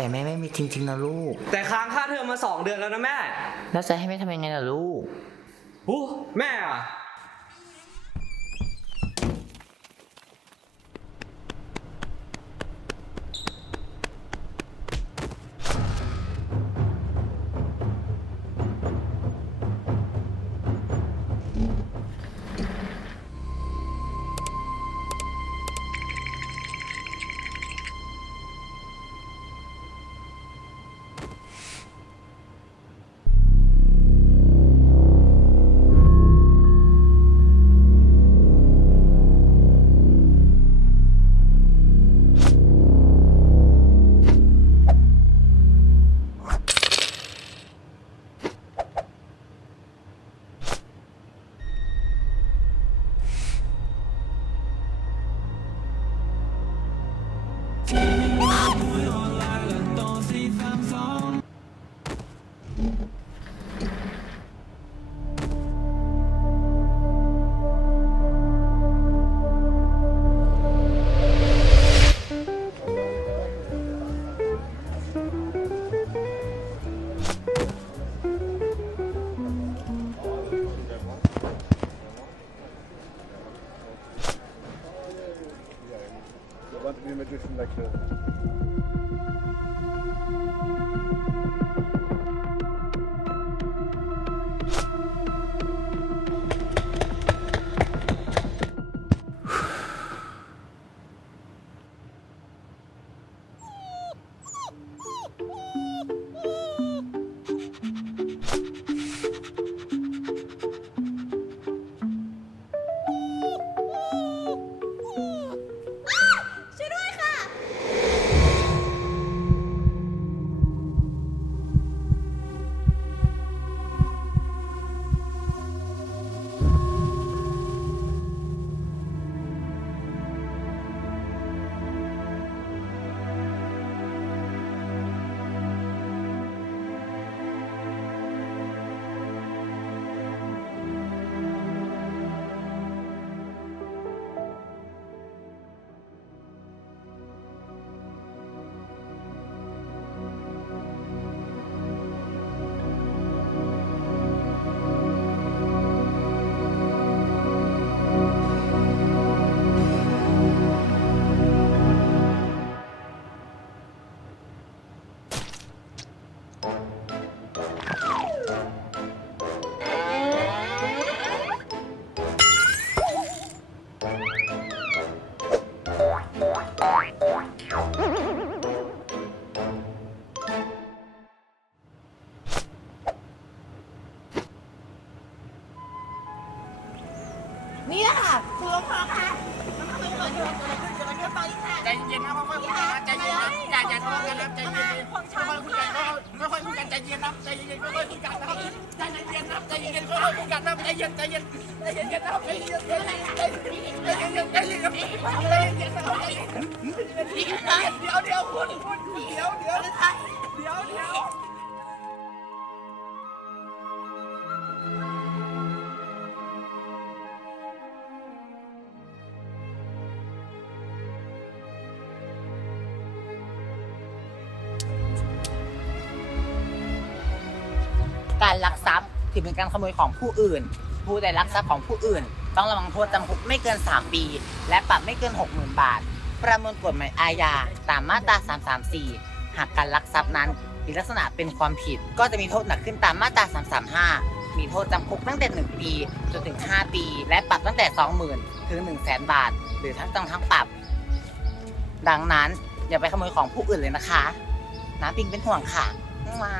แต่แม่ไม่มีจริงๆนะลูก แต่ค้างค่าเทอมมาสองเดือนแล้วนะแม่ แล้วจะให้แม่ทำยังไงล่ะลูกหูแม่อะ makinede. A magician like her. นี่แหละค่ะคุณรพค่ะมันทำไมเกิดเหตุเกิดอะไรขึ้นตอนนี้ค่ะใจเย็นนะค่อยๆคุยกันนะใจเย็นนะอย่าอย่าทะเลาะกันนะใจเย็นๆค่อยๆคุยกันค่อยๆคุยกันใจเย็นนะใจเย็นๆค่อยๆคุยกันนะครับใจเย็นๆนะใจเย็นๆค่อยๆคุยกันนะใจเย็นใจเย็นใจเย็นนะครับใจเย็นใจเย็นใจเย็นใจเย็นใจเย็นใจเย็นนะครับใจเย็นเดี๋ยวเดี๋ยวคุณคุณเดี๋ยวเดี๋ยวเดี๋ยวเดี๋ยว การลักทรัพย์ถือเป็นการขโมยของผู้อื่น ผู้ใดลักทรัพย์ของผู้อื่น ต้องระวังโทษจำคุกไม่เกิน 3 ปี และปรับไม่เกิน 60,000 บาท ประมวลกฎหมายอาญาตามมาตรา 334 หากการลักทรัพย์นั้นมีลักษณะเป็นความผิด ก็จะมีโทษหนักขึ้นตามมาตรา 335 มีโทษจำคุกตั้งแต่ 1 ปี จนถึง 5 ปี และปรับตั้งแต่ 20,000 ถึง 100,000 บาท หรือทั้งจำทั้งปรับ ดังนั้นอย่าไปขโมยของผู้อื่นเลยนะคะ น้ำปิงเป็นห่วงค่ะมา